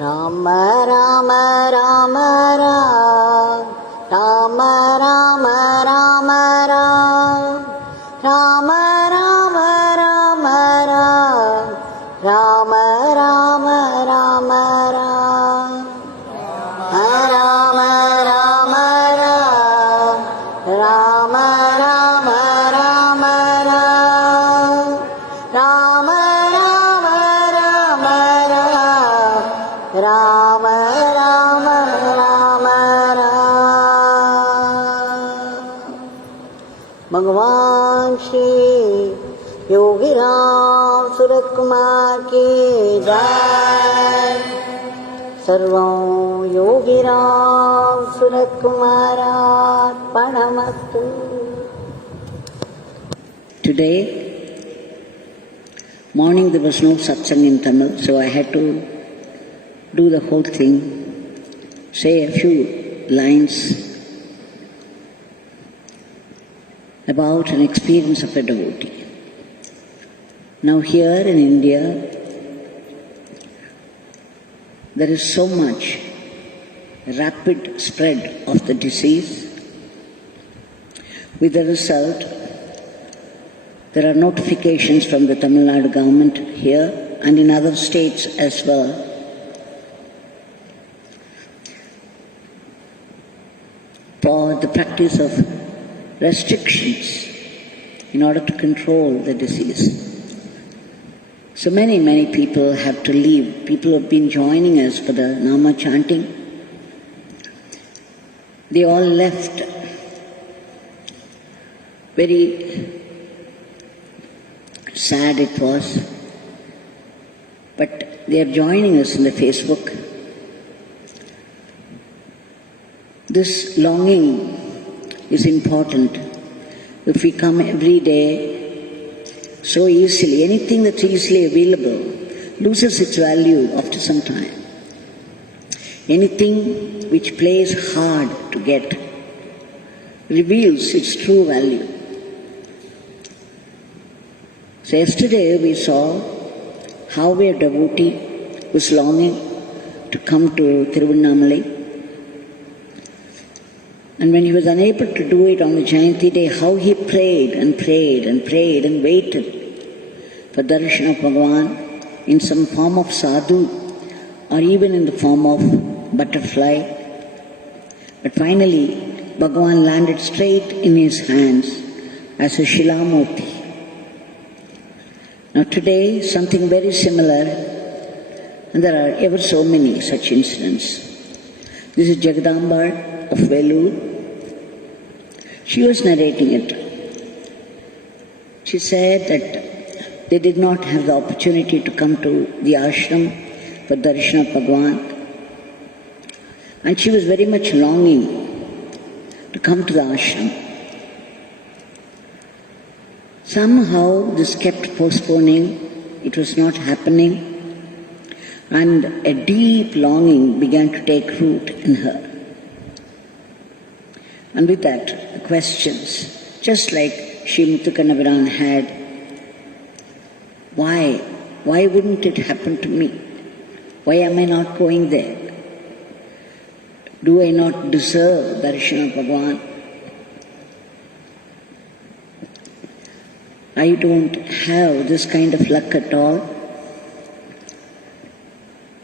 Rama Rama Rama Rama Rama Rama Rama Rama Rama Rama Rama Rama Bhagwan Shri Yogi Ramsuratkumar ki jai. Sarvam Yogi Ramsuratkumarat Panamastu. Today, morning there was no satsang in Tamil, so I had to do the whole thing, say a few lines about an experience of a devotee. Now here in India, there is so much rapid spread of the disease. With the result, there are notifications from the Tamil Nadu government here and in other states as well. For the practice of restrictions in order to control the disease. So many people have to leave. People have been joining us for the Nama chanting. They all left. Very sad it was. But they are joining us in the Facebook. This longing is important. If we come every day so easily, anything that's easily available loses its value after some time. Anything which plays hard to get reveals its true value. So yesterday we saw how a devotee was longing to come to Tiruvannamalai. And when he was unable to do it on the Jayanti day, how he prayed and prayed and prayed and waited for darshan of Bhagwan in some form of sadhu or even in the form of butterfly. But finally, Bhagwan landed straight in his hands as a Shilamurti. Now today, something very similar, and there are ever so many such incidents. This is Jagadambal of Vellore. She was narrating it. She said that they did not have the opportunity to come to the ashram for darshan of Bhagwan. And she was very much longing to come to the ashram. Somehow this kept postponing. It was not happening. And a deep longing began to take root in her. And with that, the questions, just like Sri Muthukanavaran had, why wouldn't it happen to me? Why am I not going there? Do I not deserve darshan of Bhagwan? I don't have this kind of luck at all.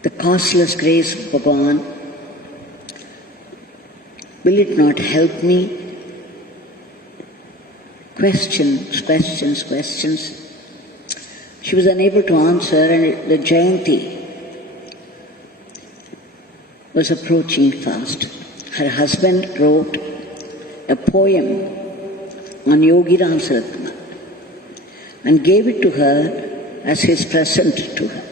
The costless grace of Bhagwan, will it not help me? Questions. She was unable to answer, and the Jayanti was approaching fast. Her husband wrote a poem on Yogi Ramsuratkumar and gave it to her as his present to her.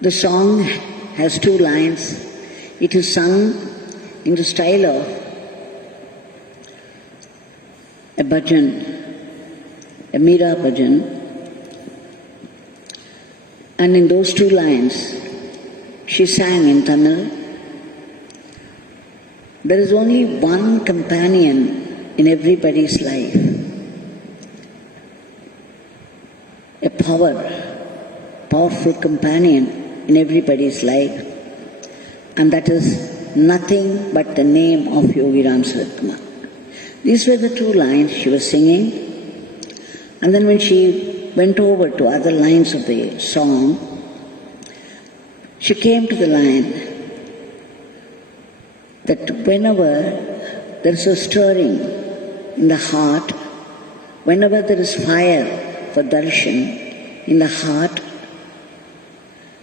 The song has 2 lines. It is sung in the style of a bhajan, a Meera bhajan. And in those 2 lines, she sang in Tamil. There is only one companion in everybody's life, a power powerful companion in everybody's life, and that is nothing but the name of Yogi Ramsuratkumar. These were the two lines she was singing, and then when she went over to other lines of the song, she came to the line that whenever there is a stirring in the heart, whenever there is fire for darshan in the heart,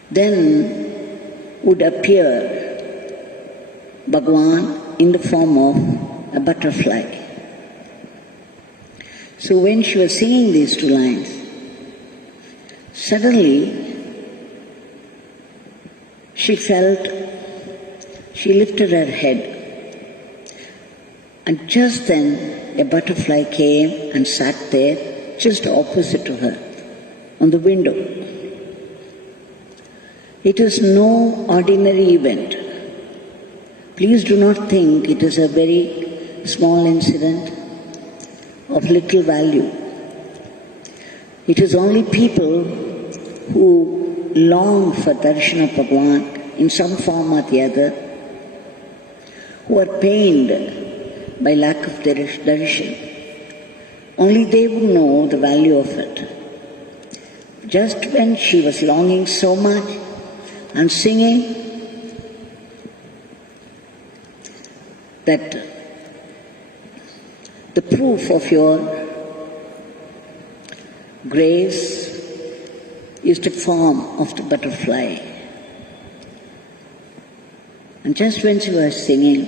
then would appear Bhagwan in the form of a butterfly. So when she was singing these two lines, suddenly she lifted her head, and just then a butterfly came and sat there just opposite to her on the window. It is no ordinary event. Please do not think it is a very small incident of little value. It is only people who long for darshan of Bhagwan in some form or the other, who are pained by lack of darshan. Only they would know the value of it. Just when she was longing so much and singing that the proof of your grace is the form of the butterfly. And just when she was singing,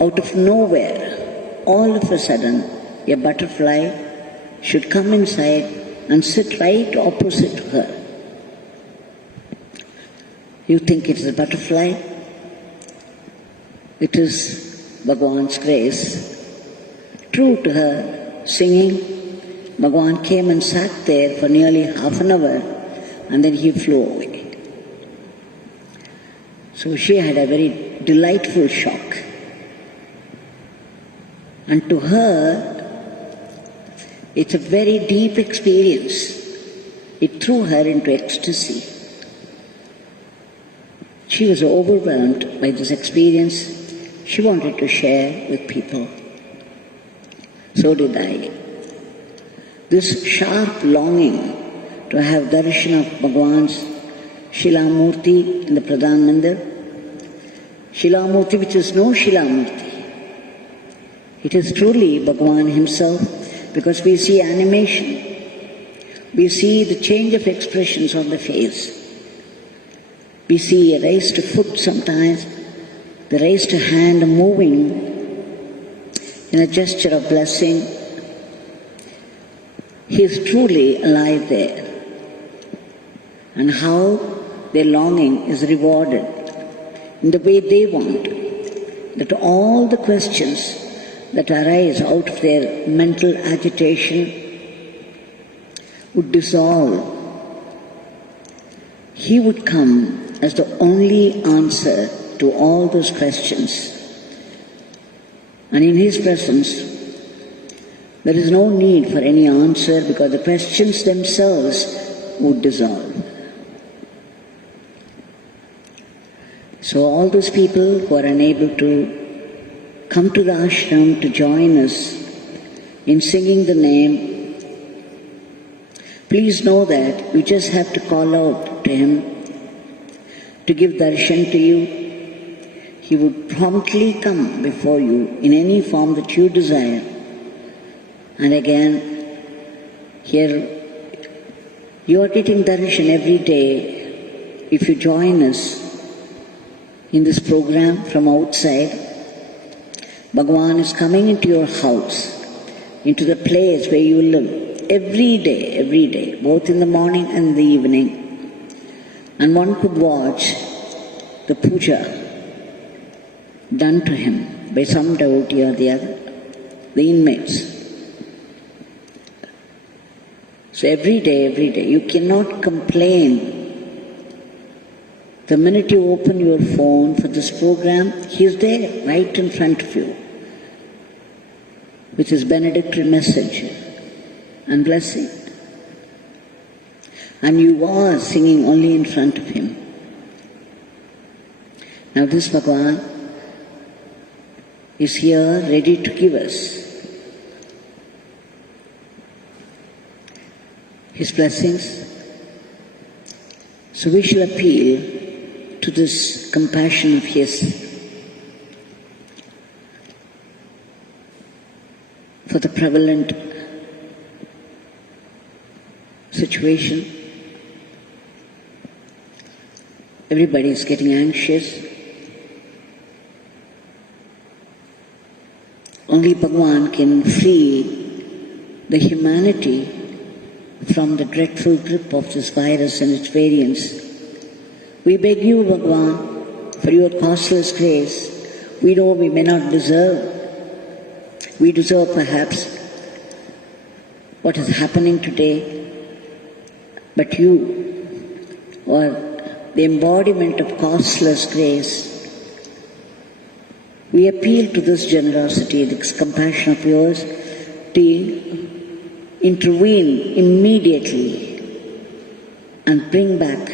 out of nowhere, all of a sudden, a butterfly should come inside and sit right opposite to her. You think it is a butterfly? It is Bhagwan's grace. True to her singing, Bhagwan came and sat there for nearly half an hour, and then he flew away. So she had a very delightful shock. And to her, it's a very deep experience. It threw her into ecstasy. She was overwhelmed by this experience. She wanted to share with people. So did I. This sharp longing to have darshan of Bhagwan's Shilamurti in the Pradhan Mandir, Shilamurti which is no Shilamurti. It is truly Bhagwan himself, because we see animation. We see the change of expressions on the face. We see a raised foot sometimes, the raised hand moving in a gesture of blessing. He is truly alive there. And how their longing is rewarded in the way they want, that all the questions that arise out of their mental agitation would dissolve. He would come as the only answer to all those questions. And in his presence, there is no need for any answer, because the questions themselves would dissolve. So all those people who are unable to come to the ashram to join us in singing the name, please know that you just have to call out to him to give darshan to you. He would promptly come before you in any form that you desire. And again, here you are getting darshan every day if you join us in this program from outside. Bhagwan is coming into your house, into the place where you live, every day, both in the morning and the evening. And one could watch the puja done to him by some devotee or the other, the inmates. So every day, you cannot complain. The minute you open your phone for this program, he is there, right in front of you, with his benedictory message and blessing. and you are singing only in front of him. Now this Bhagwan is here ready to give us his blessings. So we shall appeal to this compassion of his for the prevalent situation. Everybody is getting anxious. Only Bhagwan can free the humanity from the dreadful grip of this virus and its variants. We beg you, Bhagwan, for your causeless grace. We know we may not deserve. We deserve perhaps what is happening today, but you are the embodiment of causeless grace. We appeal to this generosity, this compassion of yours, to intervene immediately and bring back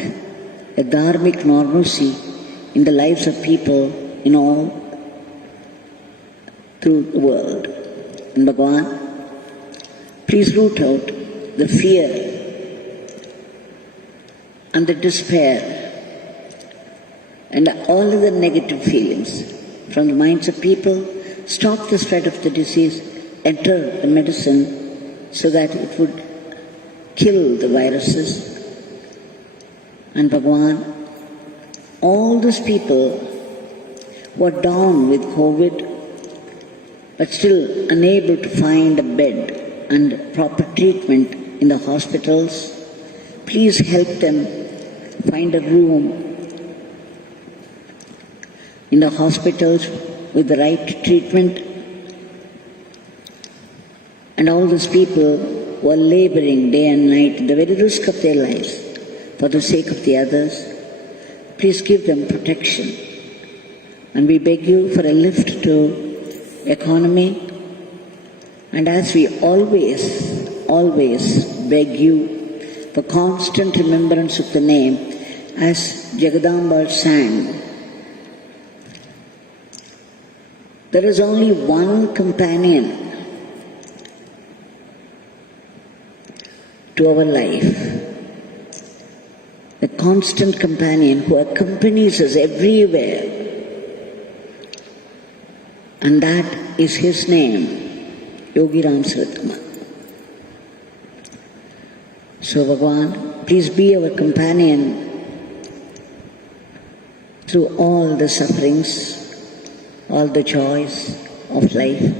a dharmic normalcy in the lives of people in all through the world. And Bhagwan, please root out the fear and the despair and all of the negative feelings from the minds of people. Stop the spread of the disease, enter the medicine so that it would kill the viruses. And Bhagwan, all those people who are down with COVID but still unable to find a bed and proper treatment in the hospitals, please help them find a room in the hospitals with the right treatment. And all those people who are laboring day and night at the very risk of their lives for the sake of the others, please give them protection. And we beg you for a lift to economy. And as we always beg you for constant remembrance of the name, as Jagadambal sang, there is only one companion to our life, a constant companion who accompanies us everywhere, and that is his name, Yogi Ramsuratkumar. So Bhagwan, please be our companion through all the sufferings, all the joys of life,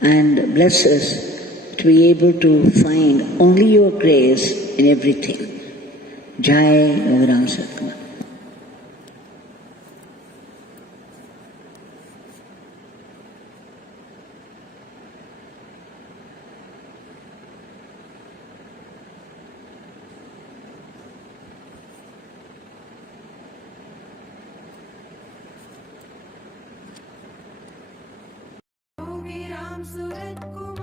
and bless us to be able to find only your grace in everything. Jai Yogi Ramsuratkumar. Yogi Ramsuratkumar